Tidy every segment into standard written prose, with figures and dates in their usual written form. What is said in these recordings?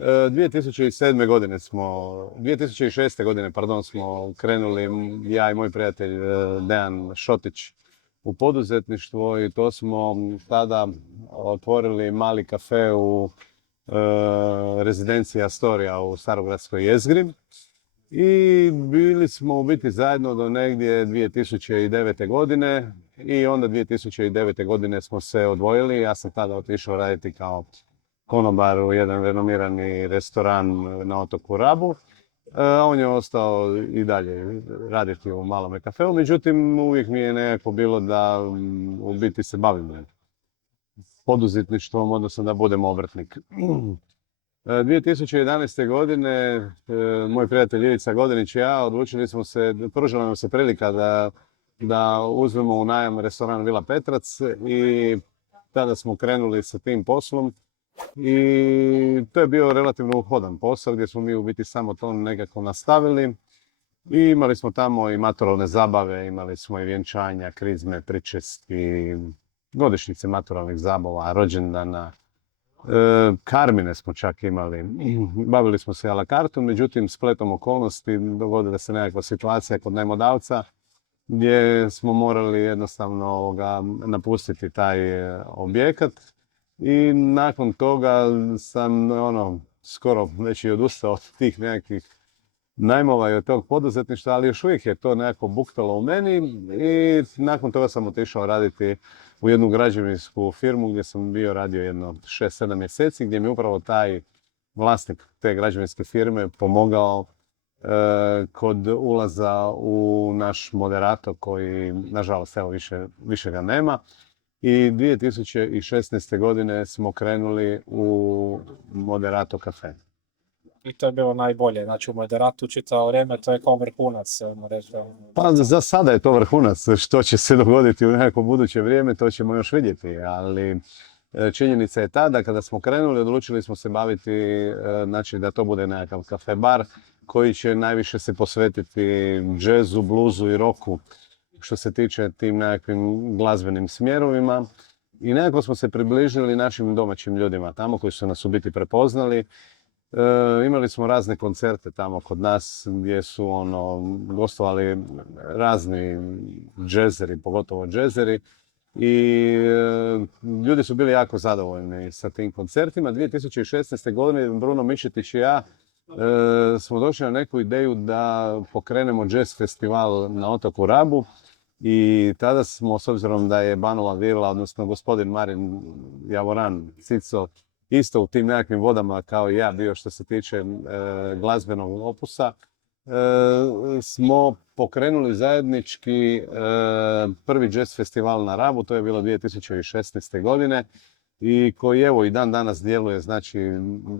2007. godine 2006. godine, pardon, smo krenuli, ja i moj prijatelj Dejan Šotić, u poduzetništvo i to smo tada otvorili mali kafe u rezidenciji Astoria u Starogradskoj jezgri. I bili smo u biti zajedno do negdje 2009. godine i onda 2009. godine smo se odvojili. Ja sam tada otišao raditi kao konobar u jedan renomirani restoran na otoku Rabu. On je ostao i dalje raditi u malome kafeu, međutim uvijek mi je nekako bilo da u biti se bavim poduzetništvom, odnosno da budem obrtnik. 2011. godine moj prijatelj Ivica Godinić i ja odlučili smo se, pružila nam se prilika da uzmemo u najam restoran Vila Petrac i tada smo krenuli sa tim poslom. I to je bio relativno uhodan posao gdje smo mi u biti samo to nekako nastavili. I imali smo tamo i maturalne zabave, imali smo i vjenčanja, krizme, pričesti, godišnjice maturalnih zabava, rođendana. Karmine smo čak imali. Bavili smo se a la kartu, međutim spletom okolnosti dogodila se nekakva situacija kod najmodavca gdje smo morali jednostavno napustiti taj objekat. I nakon toga sam skoro već i odustao od tih nekakvih najmova i od tog poduzetništva, ali još uvijek je to nekako buktalo u meni i nakon toga sam otišao raditi u jednu građevinsku firmu gdje sam bio radio jedno 6-7 mjeseci, gdje mi upravo taj vlasnik te građevinske firme pomogao kod ulaza u naš moderator koji, nažalost, evo više ga nema. I 2016. godine smo krenuli u Moderato Cafe. I to je bilo najbolje, znači u Moderatu čitavo vrijeme, to je kao vrhunac. Pa za sada je to vrhunac, što će se dogoditi u nekako buduće vrijeme, to ćemo još vidjeti, ali činjenica je ta da kada smo krenuli, odlučili smo se baviti, znači da to bude nekakav kafe bar koji će najviše se posvetiti džezu, bluzu i rocku, što se tiče tim nekakvim glazbenim smjerovima. I nekako smo se približili našim domaćim ljudima tamo koji su nas u biti prepoznali. Imali smo razne koncerte tamo kod nas gdje su gostovali razni džezeri, pogotovo džezeri. I ljudi su bili jako zadovoljni sa tim koncertima. 2016. godine Bruno Mičetić i ja smo došli na neku ideju da pokrenemo jazz festival na otoku Rabu. I tada smo, s obzirom da je Banova Vila, odnosno gospodin Marin Javoran Cico, isto u tim nekakvim vodama kao i ja bio što se tiče glazbenog opusa, smo pokrenuli zajednički prvi jazz festival na Rabu, to je bilo 2016. godine i koji evo i dan danas djeluje, znači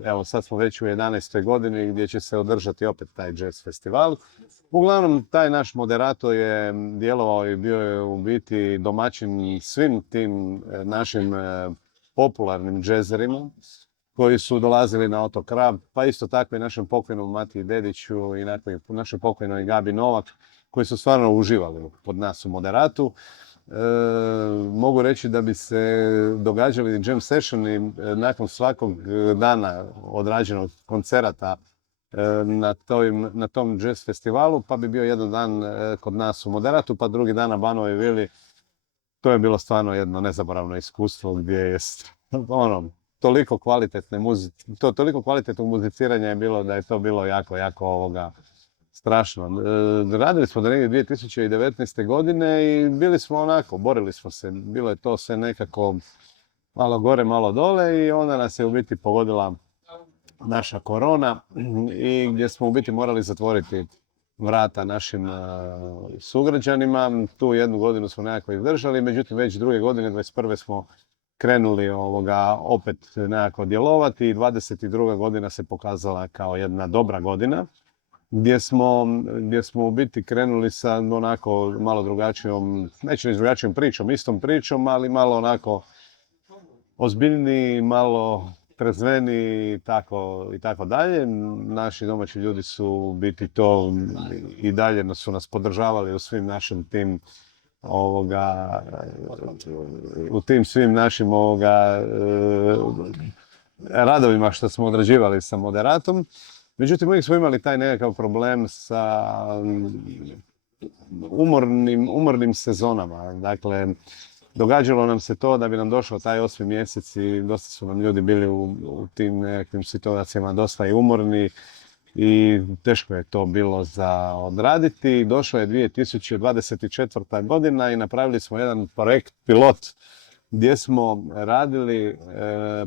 evo sad smo već u 11. godini gdje će se održati opet taj jazz festival. Uglavnom, taj naš moderator je djelovao i bio je u biti domaćin svim tim našim popularnim džezerima koji su dolazili na otok Rab, pa isto tako i našem pokojnom Matiji Dediću i našoj pokojnoj Gabi Novak, koji su stvarno uživali pod nas u Moderatu. Mogu reći da bi se događali jam sessioni nakon svakog dana odrađenog koncerata na tom jazz festivalu, pa bi bio jedan dan kod nas u Moderatu, pa drugi dan na Banovoj Vili. To je bilo stvarno jedno nezaboravno iskustvo gdje je toliko toliko kvalitetnog muziciranja je bilo da je to bilo jako strašno. Radili smo do negdje 2019. godine i bili smo borili smo se. Bilo je to sve nekako malo gore, malo dole i onda nas je u biti pogodila naša korona i gdje smo u biti morali zatvoriti vrata našim sugrađanima. Tu jednu godinu smo nekako izdržali, međutim već druge godine, 21. smo krenuli opet nekako djelovati i 22. godina se pokazala kao jedna dobra godina gdje smo u biti krenuli sa malo drugačijom, neću reći drugačijom pričom, istom pričom, ali malo ozbiljniji, malo trezveni i tako dalje. Naši domaći ljudi su u biti to i dalje su nas podržavali u svim našim tim u tim svim našim radovima što smo odrađivali sa moderatom. Međutim, uvijek smo imali taj nekakav problem sa umornim sezonama. Dakle, događalo nam se to da bi nam došao taj 8. mjesec i dosta su nam ljudi bili u tim nekakvim situacijama dosta i umorni i teško je to bilo za odraditi. Došla je 2024. godina i napravili smo jedan projekt pilot gdje smo radili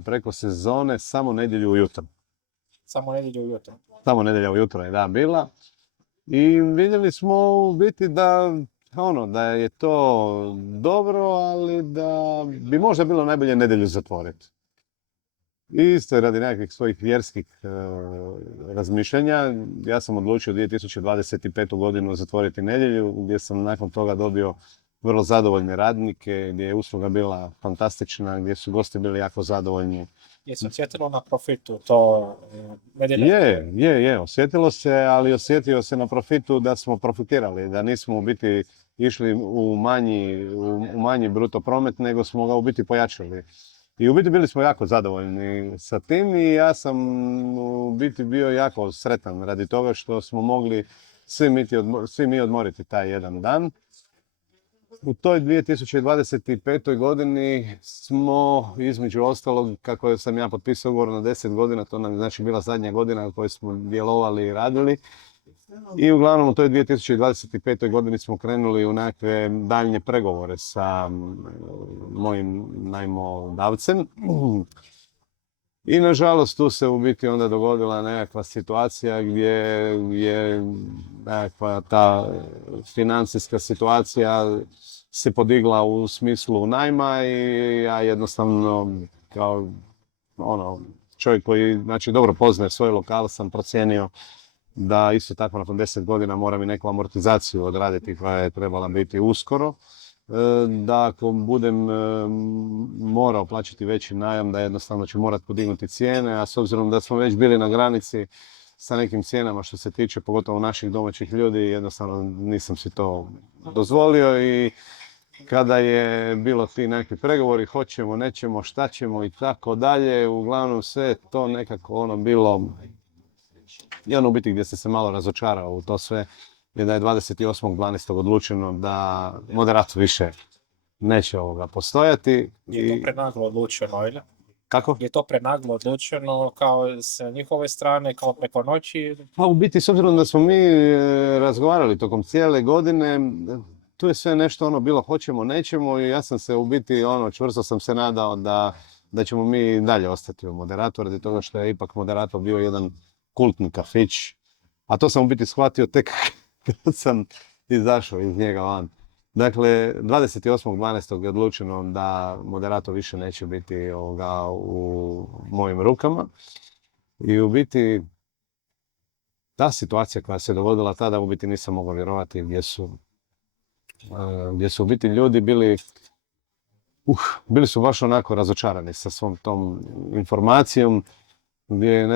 preko sezone samo nedjelju ujutro. Samo nedjelju ujutro. Samo nedjelja ujutro je da bila. I vidjeli smo u biti da je to dobro, ali da bi možda bilo najbolje nedjelju zatvoriti. I isto radi nekakvih svojih vjerskih razmišljanja. Ja sam odlučio 2025. godinu zatvoriti nedjelju, gdje sam nakon toga dobio vrlo zadovoljne radnike, gdje je usluga bila fantastična, gdje su gosti bili jako zadovoljni. Je se osjetilo na profitu to nedjelje? Je, osjetilo se, ali osjetio se na profitu da smo profitirali, da nismo u biti išli u manji bruto promet, nego smo ga u biti pojačali. I u biti bili smo jako zadovoljni sa tim i ja sam u biti bio jako sretan radi toga što smo mogli svi mi odmoriti taj jedan dan. U toj 2025. godini smo, između ostalog, kako sam ja potpisao ugovor na 10 godina, to nam znači bila zadnja godina u kojoj smo djelovali i radili. I uglavnom u toj 2025. godini smo krenuli u nekakve daljnje pregovore sa mojim najmodavcem. I nažalost tu se u biti onda dogodila nekakva situacija gdje je nekakva ta financijska situacija se podigla u smislu najma i ja jednostavno kao čovjek koji dobro poznaje svoj lokal sam procijenio da isto tako nakon 10 godina moram i neku amortizaciju odraditi koja je trebala biti uskoro. Da ako budem morao plaćati veći najam, da jednostavno ću morati podignuti cijene, a s obzirom da smo već bili na granici sa nekim cijenama što se tiče pogotovo naših domaćih ljudi, jednostavno nisam si to dozvolio i kada je bilo ti neki pregovori, hoćemo, nećemo, šta ćemo i tako dalje, uglavnom sve to nekako bilo i u biti gdje se malo razočarao u to sve je da je 28.12. odlučeno da moderator više neće postojati. Je to prenaglo odlučeno, ili? Kako? Je to prenaglo odlučeno kao s njihove strane, kao preko noći? Pa u biti, s obzirom da smo mi razgovarali tokom cijele godine, tu je sve nešto bilo hoćemo, nećemo i ja sam se u biti čvrsto sam se nadao da ćemo mi dalje ostati u moderatoru, radi toga što je ipak moderator bio jedan kultni kafić, a to sam u biti shvatio tek kad sam izašao iz njega van. Dakle, 28.12. je odlučeno da moderator više neće biti u mojim rukama. I u biti, ta situacija koja se dogodila tada, u biti nisam mogao vjerovati gdje su u biti ljudi bili su baš onako razočarani sa svom tom informacijom, gdje,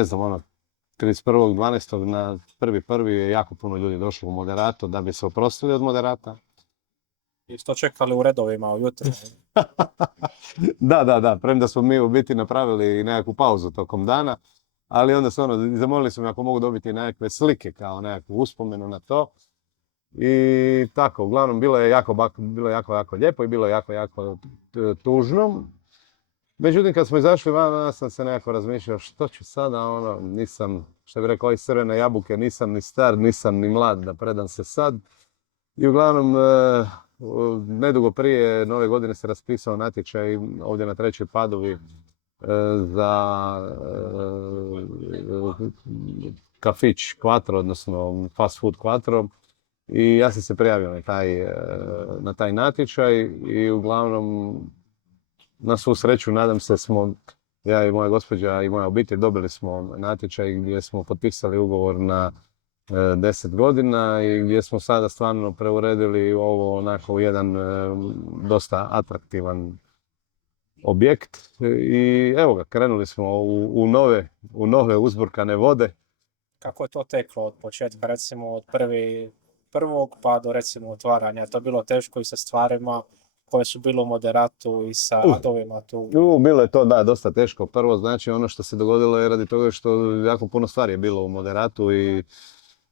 31.12. na 1.1. je jako puno ljudi došlo u moderator da bi se oprostili od moderata. I što čekali u redovima ujutro? Da, premda smo mi u biti napravili nekakvu pauzu tokom dana, ali onda su zamolili su me ako mogu dobiti nekakve slike kao nekakvu uspomenu na to. I tako, uglavnom bilo je jako lijepo i bilo je jako tužno. Međutim, kad smo izašli van, ja sam se nekako razmišljao što ću sada, nisam, što bi rekao, iz crvene jabuke, nisam ni star, nisam ni mlad da predam se sad. I uglavnom, nedugo prije Nove godine se raspisao natječaj ovdje na Trećoj Padovi za kafić Quattro, odnosno fast food Quattro. I ja sam se prijavio na taj natječaj i uglavnom, na svu sreću, nadam se, ja i moja gospođa i moja obitelj dobili smo natječaj gdje smo potpisali ugovor na 10 godina i gdje smo sada stvarno preuredili ovo onako u jedan dosta atraktivan objekt. I evo ga, krenuli smo u nove uzburkane vode. Kako je to teklo od početka, recimo od prvog pa do recimo otvaranja? To je bilo teško i sa stvarima koje su bile u Moderatu i sa radovima tu? Bilo je to, da, dosta teško. Prvo, znači, ono što se dogodilo je radi toga što jako puno stvari je bilo u Moderatu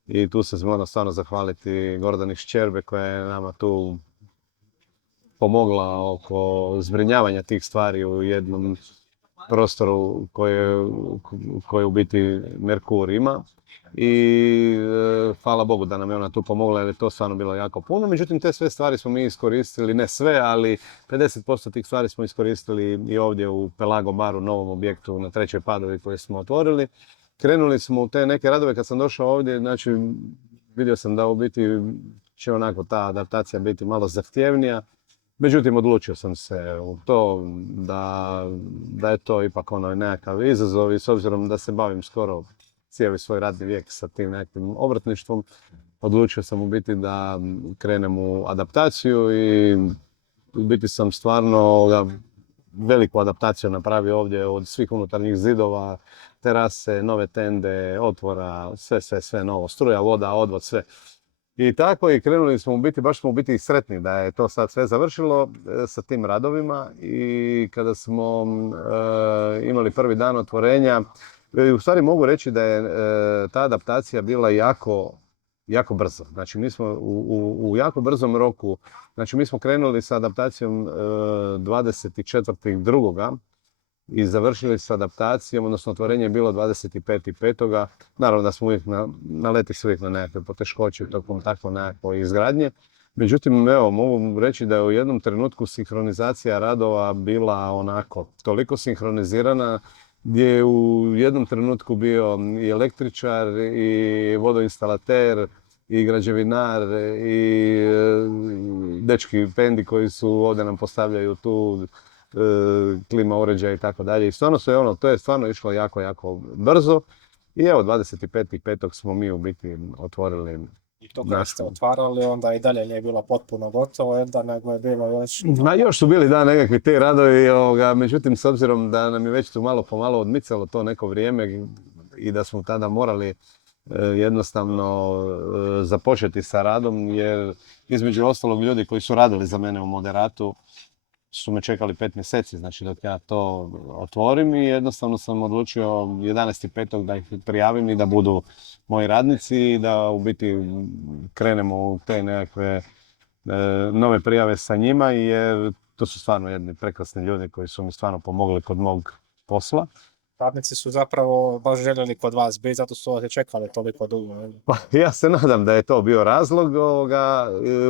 i tu se moram stvarno zahvaliti Gordani Šćerbe koja je nama tu pomogla oko zbrinjavanja tih stvari u jednom prostoru koje u biti Merkur ima. I hvala Bogu da nam je ona tu pomogla jer je to stvarno bilo jako puno. Međutim, te sve stvari smo mi iskoristili, ne sve, ali 50% tih stvari smo iskoristili i ovdje u Pelago baru, novom objektu na Trećoj Padovi koji smo otvorili. Krenuli smo u te neke radove kad sam došao ovdje, znači vidio sam da u biti će onako ta adaptacija biti malo zahtjevnija. Međutim, odlučio sam se u to da je to ipak ono nekakav izazov i s obzirom da se bavim skoro cijeli svoj radni vijek sa tim nekakvim obrtništvom, odlučio sam u biti da krenem u adaptaciju i u biti sam stvarno veliku adaptaciju napravio ovdje od svih unutarnjih zidova, terase, nove tende, otvora, sve novo, struja, voda, odvod, sve. I tako i krenuli smo u biti, baš smo u biti sretni da je to sad sve završilo sa tim radovima i kada smo imali prvi dan otvorenja, u stvari mogu reći da je ta adaptacija bila jako brzo. Znači mi smo u jako brzom roku, znači mi smo krenuli sa adaptacijom 24.2. i završili s adaptacijom, odnosno otvorenje je bilo 25.5. Naravno da smo uvijek naletili uvijek na nekakve poteškoće tokom takvo nekakve izgradnje. Međutim, evo, mogu reći da je u jednom trenutku sinhronizacija radova bila onako toliko sinhronizirana gdje je u jednom trenutku bio i električar i vodoinstalater i građevinar i dečki pendi koji su ovdje nam postavljaju tu klima uređaja i tako dalje. I stvarno to je stvarno išlo jako brzo. I evo, 25.5. smo mi u biti otvorili. I to kada ste otvarali, onda i dalje nije bilo potpuno gotovo, onda nego je bilo još... Još su bili nekakvi ti radovi, međutim, s obzirom da nam je već tu malo pomalo odmicalo to neko vrijeme i da smo tada morali jednostavno započeti sa radom, jer između ostalog ljudi koji su radili za mene u Moderatu su me čekali 5 mjeseci, znači dok ja to otvorim i jednostavno sam odlučio 11.5. da ih prijavim i da budu moji radnici i da u biti krenemo u te nekakve nove prijave sa njima jer to su stvarno jedni prekrasni ljudi koji su mi stvarno pomogli kod mog posla. Radnici su zapravo baš željeli kod vas biti, zato su vas čekali toliko dugo. Pa ja se nadam da je to bio razlog,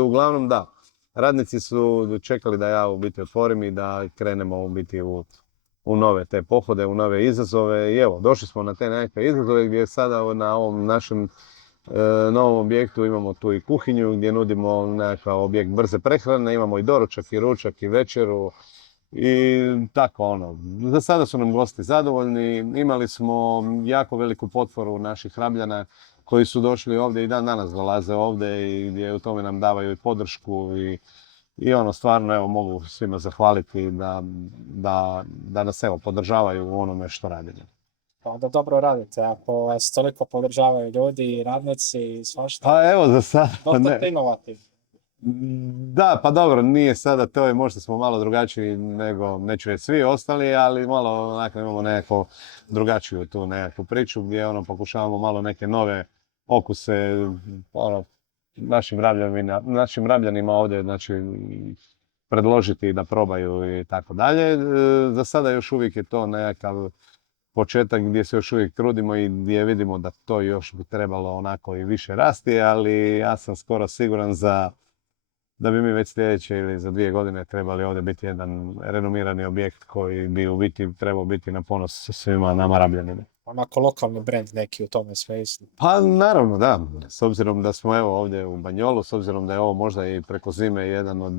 uglavnom da. Radnici su čekali da ja u biti otvorim i da krenemo u biti u nove te pohode, u nove izazove. I evo, došli smo na te nekakve izazove gdje sada na ovom našem novom objektu imamo tu i kuhinju gdje nudimo nekakav objekt brze prehrane, imamo i doručak i ručak i večeru i tako ono. Za sada su nam gosti zadovoljni, imali smo jako veliku potporu naših Rabljana koji su došli ovdje i dan danas dolaze ovdje i gdje u tome nam davaju i podršku i ono stvarno evo mogu svima zahvaliti da nas evo podržavaju u onome što radimo. Pa onda dobro radite, ako vas toliko podržavaju ljudi i radnici i svašta. Pa evo za sada. Dosta inovativno. Da, pa dobro, nije sada to, možda smo malo drugačiji nego neću reći svi ostali, ali malo onako imamo nekako drugačiju tu nekakvu priču gdje pokušavamo malo neke nove okuse našim Rabljanima ovdje znači, predložiti da probaju i tako dalje. Za sada još uvijek je to nekakav početak gdje se još uvijek trudimo i gdje vidimo da to još bi trebalo onako i više rasti, ali ja sam skoro siguran da bi mi već sljedeće ili za 2 godine trebali ovdje biti jedan renomirani objekt koji bi u biti trebao biti na ponos svima nama Rabljanima. Onako lokalni brand neki u tome sve isto. Pa naravno da, s obzirom da smo evo ovdje u Banjolu, s obzirom da je ovo možda i preko zime jedan od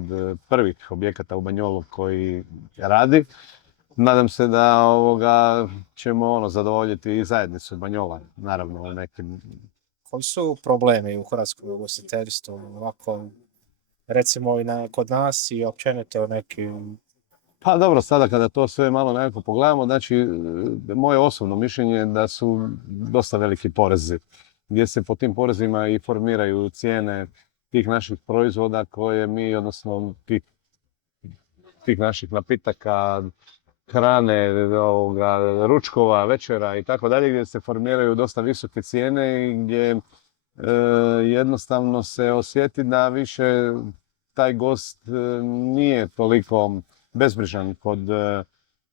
prvih objekata u Banjolu koji radi, nadam se da ćemo zadovoljiti i zajednicu Banjola, naravno nekim. Koji su problemi u hrvatskom ugostiteljstvu, ovako recimo i kod nas i općenito u nekim... Pa dobro, sada kada to sve malo nekako pogledamo, znači moje osobno mišljenje je da su dosta veliki porezi, gdje se po tim porezima i formiraju cijene tih naših proizvoda koje mi, odnosno tih tih naših napitaka, hrane, ručkova, večera i tako dalje, gdje se formiraju dosta visoke cijene i gdje jednostavno se osjeti da više taj gost nije toliko bezbrižan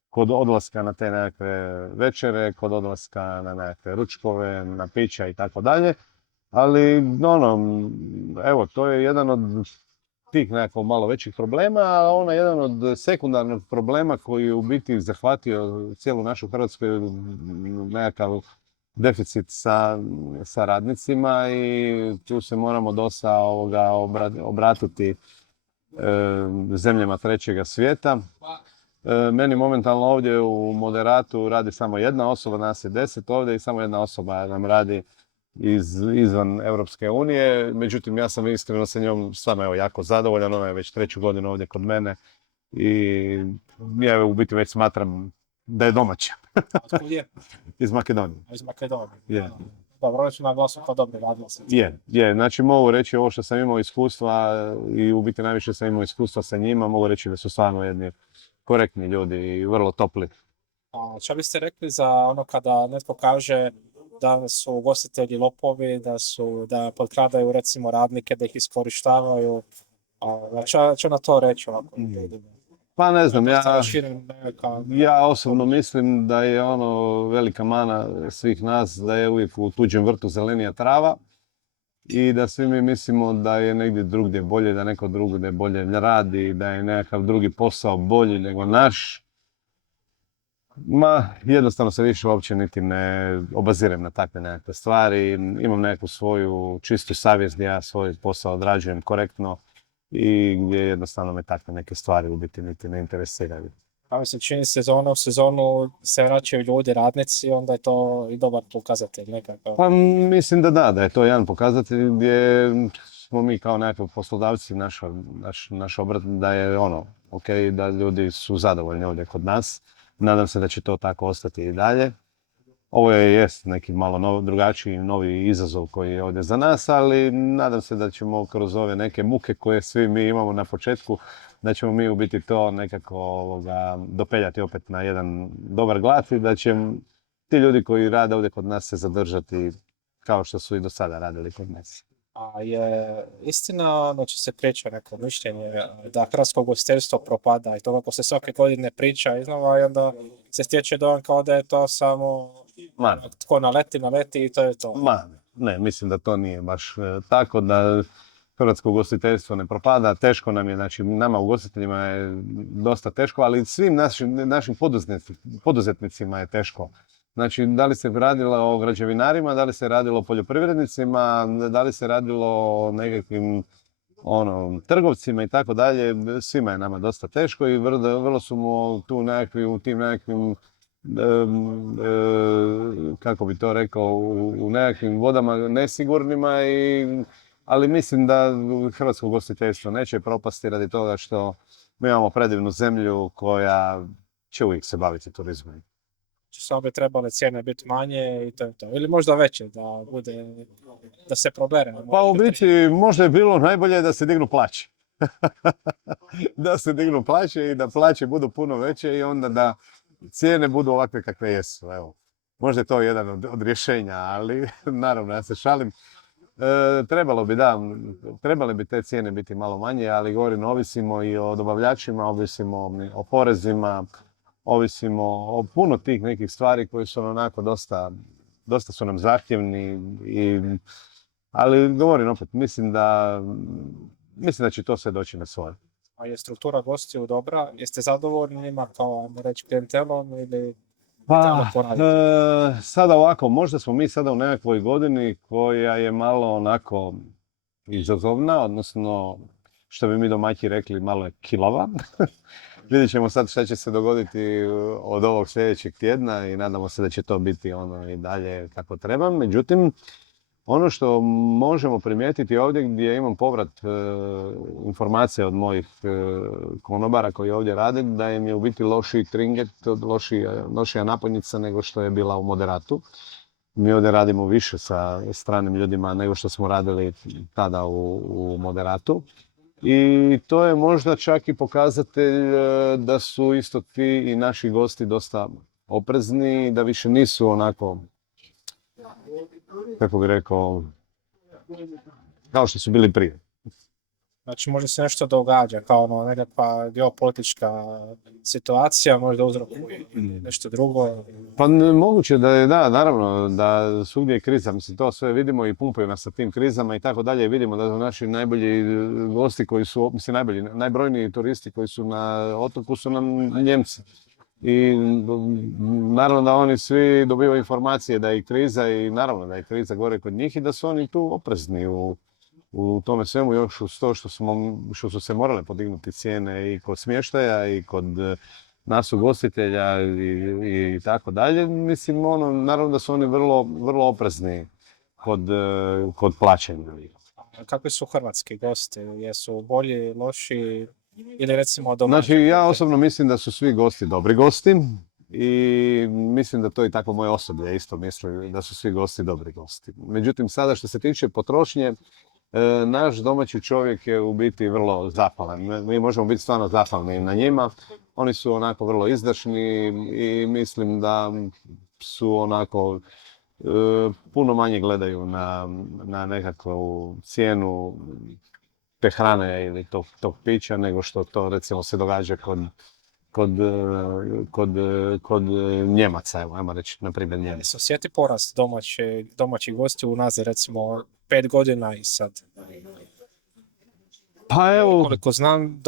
kod odlaska na te nekakve večere, kod odlaska na nekakve ručkove, na pića i tako dalje. Ali, evo, to je jedan od tih nekako malo većih problema, a jedan od sekundarnih problema koji je u biti zahvatio cijelu našu Hrvatsku nekakav deficit sa radnicima i tu se moramo dosta obratiti zemljama trećega svijeta. Meni momentalno ovdje u Moderatu radi samo jedna osoba, nas je 10 ovdje i samo jedna osoba nam radi izvan Europske unije. Međutim, ja sam iskreno sa njom stvarno jako zadovoljan, ona je već 3. godinu ovdje kod mene i ja u biti već smatram da je domaća. Otkud je? Iz Makedonije. Iz Makedonije. Je. Dobro, oni su na glasu kao dobri radnici. Je, znači mogu reći ovo što sam imao iskustva i u biti najviše sam imao iskustva sa njima, mogu reći da su stvarno jedni korektni ljudi i vrlo topli. A što biste rekli za ono kada netko kaže da su ugostitelji lopovi, da potkradaju recimo radnike, da ih iskorištavaju? Što na to reći ovako? Pa ne znam, ja osobno mislim da je velika mana svih nas, da je uvijek u tuđem vrtu zelenija trava i da svi mi mislimo da je negdje drugdje bolje, da neko drugdje bolje radi, da je nekakav drugi posao bolji nego naš. Jednostavno se više uopće niti ne obazirem na takve nekakve stvari. Imam neku svoju čistu savjest gdje ja svoj posao odrađujem korektno i gdje jednostavno me takve neke stvari u biti niti ne interesiraju. Pa mislim, čini sezona u sezonu se vraćaju ljudi, radnici, onda je to i dobar pokazatelj nekako. Pa mislim da je to jedan pokazatelj gdje smo mi kao nekakvi poslodavci, naš obrat, da je ok, da ljudi su zadovoljni ovdje kod nas. Nadam se da će to tako ostati i dalje. Ovo jest neki malo drugačiji, novi izazov koji je ovdje za nas, ali nadam se da ćemo kroz ove neke muke koje svi mi imamo na početku, da ćemo mi u biti to nekako dopeljati opet na jedan dobar glas i da će ti ljudi koji rade ovdje kod nas se zadržati kao što su i do sada radili kod nas. A je istina, znači se priča neko mišljenje da hrvatsko ugostiteljstvo propada i to kako se svake godine priča iznova i onda se stječe dojam kao da je to samo tko naleti i to je to. Ne, mislim da to nije baš tako, da hrvatsko ugostiteljstvo ne propada. Teško nam je, znači nama ugostiteljima je dosta teško, ali svim našim poduzetnicima je teško. Znači, da li se radilo o građevinarima, da li se radilo o poljoprivrednicima, da li se radilo o nekakvim trgovcima i tako dalje, svima je nama dosta teško i vrlo smo tu u tim nekakvim, kako bi to rekao, u nekakvim vodama nesigurnima, ali mislim da hrvatsko ugostiteljstvo neće propasti radi toga što mi imamo predivnu zemlju koja će uvijek se baviti turizmom. Samo bi trebale cijene biti manje i to je to. Ili možda veće, da se probere. Pa u biti možda je bilo najbolje da se dignu plaće. Da se dignu plaće i da plaće budu puno veće i onda da cijene budu ovakve kakve jesu. Evo. Možda je to jedan od rješenja, ali naravno ja se šalim. Trebale bi te cijene biti malo manje, ali govorim, ovisimo i o dobavljačima, ovisimo o porezima, ovisimo o puno tih nekih stvari koji su onako dosta su nam zahtjevni, ali govorim opet, mislim da će to sve doći na svoje. A je struktura gostiju dobra? Jeste zadovoljni njima kao, reći, klijentelom ili pa, sada ovako, možda smo mi sada u nekakvoj godini koja je malo onako izazovna, odnosno što bi mi domaći rekli, malo je kilava. Vidjet ćemo sad šta će se dogoditi od ovog sljedećeg tjedna i nadamo se da će to biti i dalje kako treba. Međutim, ono što možemo primijetiti ovdje gdje imam povrat informacije od mojih konobara koji ovdje rade, da im je u biti lošiji tringet, lošija napojnica nego što je bila u Moderatu. Mi ovdje radimo više sa stranim ljudima nego što smo radili tada u Moderatu. I to je možda čak i pokazatelj da su isto ti i naši gosti dosta oprezni, da više nisu onako, kako bi rekao, kao što su bili prije. Znači možda se nešto događa, kao ono nekakva geopolitička situacija, možda uzrokuje nešto drugo. Pa moguće da je, da, naravno, da svugdje je kriza, mislim, to sve vidimo i pumpaju nas sa tim krizama i tako dalje, vidimo da su naši najbolji gosti koji su, mislim, najbrojniji turisti koji su na otoku su nam Njemci. I naravno da oni svi dobivaju informacije da je kriza i naravno da je kriza gore kod njih i da su oni tu oprezni u tome svemu, još uz to što su se morale podignuti cijene i kod smještaja i kod nas ugostitelja i tako dalje. Mislim, ono, naravno da su oni vrlo oprezni kod plaćanja. Kakvi su hrvatski gosti? Jesu bolji, loši ili recimo domaći? Znači, ja osobno mislim da su svi gosti dobri gosti i mislim da to i tako moje osoblje isto misli da su svi gosti dobri gosti. Međutim, sada što se tiče potrošnje, naš domaći čovjek je u biti vrlo zahvalan. Mi možemo biti stvarno zahvalni na njima. Oni su onako vrlo izdašni i mislim da su onako puno manje gledaju na nekakvu cijenu te hrane ili tog pića nego što to recimo se događa kod Njemaca, evo, ajmo reći, na primjer Njemaca. Se osjeti porast domaćih gosti unazad recimo 5 godina i sad? Pa evo, Koliko znam,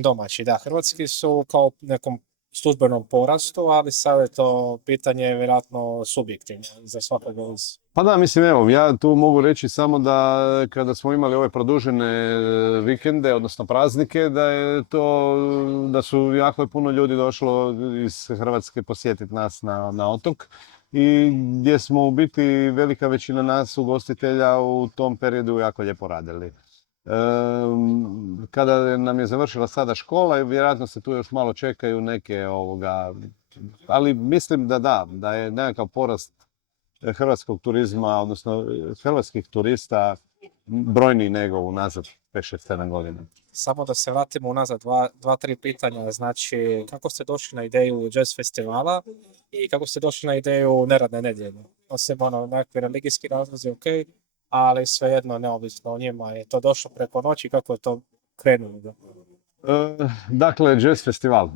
domaći, da, hrvatski su kao nekom službenom porastu, ali sad je to pitanje vjerojatno subjektivno za svakog iz. pa da, mislim, evo, ja tu mogu reći samo da kada smo imali ove produžene vikende, odnosno praznike, da su jako puno ljudi došlo iz Hrvatske posjetiti nas na otok i gdje smo u biti velika većina nas ugostitelja u tom periodu jako lijepo radili. Kada nam je završila sada škola, vjerojatno se tu još malo čekaju neke ali mislim da je nekakav porast hrvatskog turizma, odnosno hrvatskih turista brojniji nego unazad 5-6-7 godina. Samo da se vratimo unazad, dva, tri pitanja. Znači, kako ste došli na ideju jazz festivala i kako ste došli na ideju neradne nedjelje? Osim nekakvi religijski razlozi, ok, ali svejedno neovisno o njima. Je to došlo preko noći, kako je to krenulo? Dakle, jazz festival.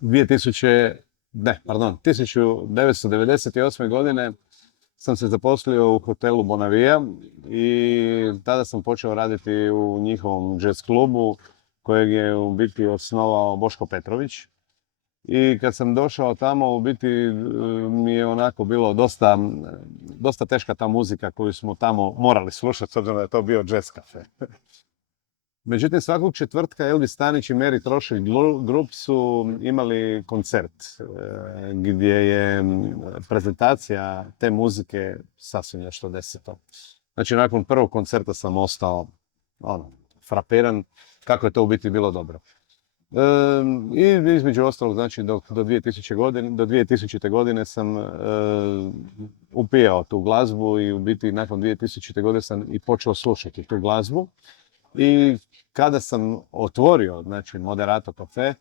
1998. godine sam se zaposlio u hotelu Bonavija i tada sam počeo raditi u njihovom jazz klubu kojeg je u biti osnovao Boško Petrović. I kad sam došao tamo, u biti mi je onako bilo dosta teška ta muzika koju smo tamo morali slušati, s obzirom da je to bio jazz cafe. Međutim, svakog četvrtka Elvis Stanić i Mary Trošelj Group su imali koncert gdje je prezentacija te muzike sasvim nešto deseto. Znači, nakon prvog koncerta sam ostao frapiran kako je to u biti bilo dobro. I između ostalog, znači, do 2000. godine sam upijao tu glazbu i u biti nakon 2000. godine sam i počeo slušati tu glazbu. I kada sam otvorio, znači, Moderato Cafe,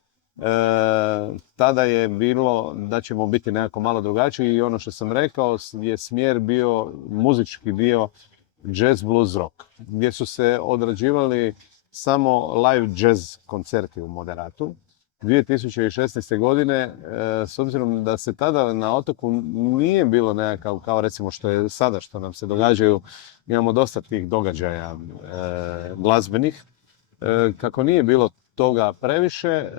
tada je bilo da ćemo biti nekako malo drugačiji i ono što sam rekao je smjer bio, muzički dio, jazz, blues, rock, gdje su se odrađivali samo live jazz koncerti u Moderatu. 2016. godine, s obzirom da se tada na otoku nije bilo nekakav, kao recimo što je sada, što nam se događaju, imamo dosta tih događaja glazbenih. Kako nije bilo toga previše,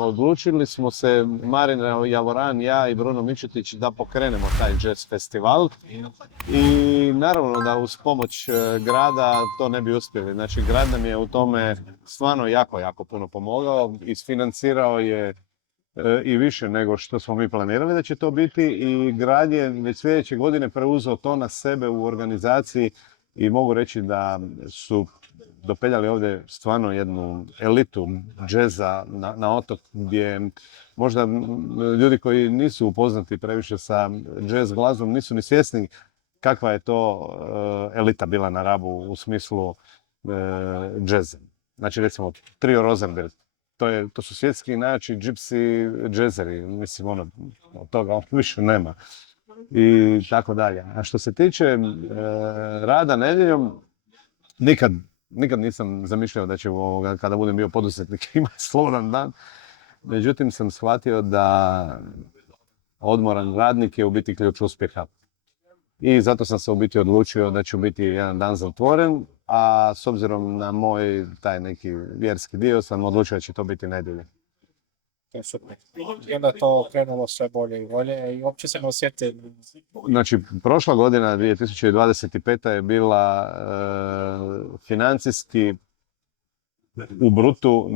odlučili smo se, Marin Javoran, ja i Bruno Mičetić, da pokrenemo taj jazz festival. I naravno da uz pomoć grada to ne bi uspjeli. Znači, grad nam je u tome stvarno jako puno pomogao, isfinancirao je i više nego što smo mi planirali da će to biti i grad je već sljedeće godine preuzeo to na sebe u organizaciji i mogu reći da su dopeljali ovdje stvarno jednu elitu džeza na otok gdje možda ljudi koji nisu upoznati previše sa džez glazbom nisu ni svjesni kakva je to elita bila na Rabu u smislu džeza. Znači recimo Trio Rosenberg, to su svjetski najjači gypsy džezeri, mislim od toga više nema. I tako dalje. A što se tiče rada nedjeljom, nikad nisam zamišljao da ću kada budem bio poduzetnik imati slobodan dan. Međutim, sam shvatio da odmoran radnik je u biti ključ uspjeha. I zato sam se u biti odlučio da ću biti jedan dan zatvoren, a s obzirom na moj taj neki vjerski dio sam odlučio da će to biti nedjelja. To je super. I onda je to krenulo sve bolje i bolje i uopće se ne osjeti. Znači, prošla godina, 2025. je bila financijski u brutu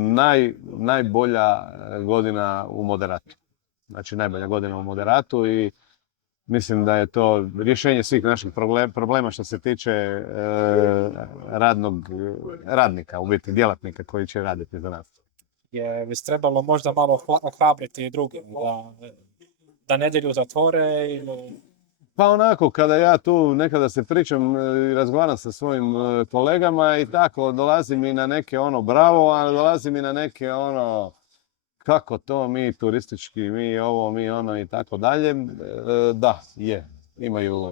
najbolja godina u moderatu. Znači, najbolja godina u moderatu i mislim da je to rješenje svih naših problema što se tiče radnika, u biti djelatnika koji će raditi za nas. Je bi se trebalo možda malo ohrabriti druge da nedjelju zatvore ili... Pa onako, kada ja tu nekada se pričam i razgovaram sa svojim kolegama i tako, dolazi mi na neke bravo, a dolazi mi na neke kako to mi turistički, mi ovo, mi ono i tako dalje. Da,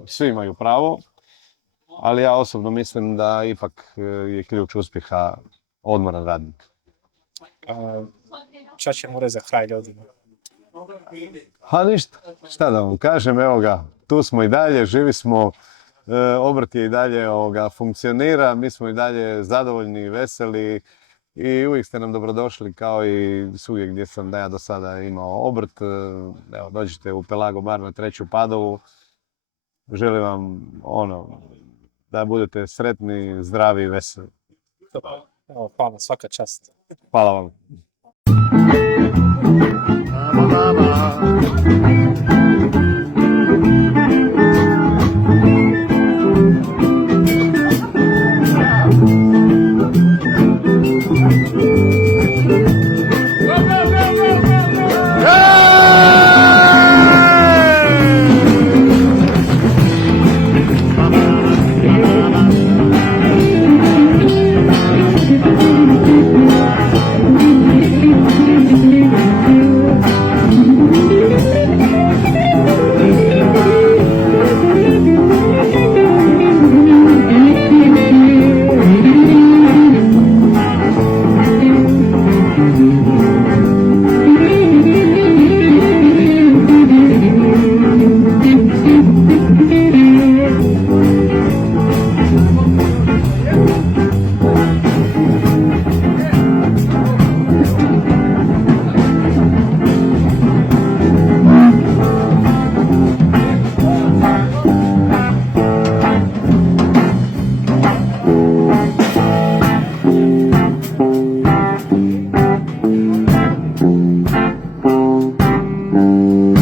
svi imaju pravo, ali ja osobno mislim da ipak je ključ uspjeha odmoran radnik. Šta ćemo reći za kraj ljudima? Ha ništa, šta da vam kažem, evo ga, tu smo i dalje, živi smo, obrt je i dalje funkcionira, mi smo i dalje zadovoljni i veseli i uvijek ste nam dobrodošli kao i svugdje gdje sam da ja do sada imao obrt. Evo, dođite u Pelago bar na 3. Padovu, želim vam da budete sretni, zdravi i veseli. Evo, hvala, svaka čast. Hvala vam.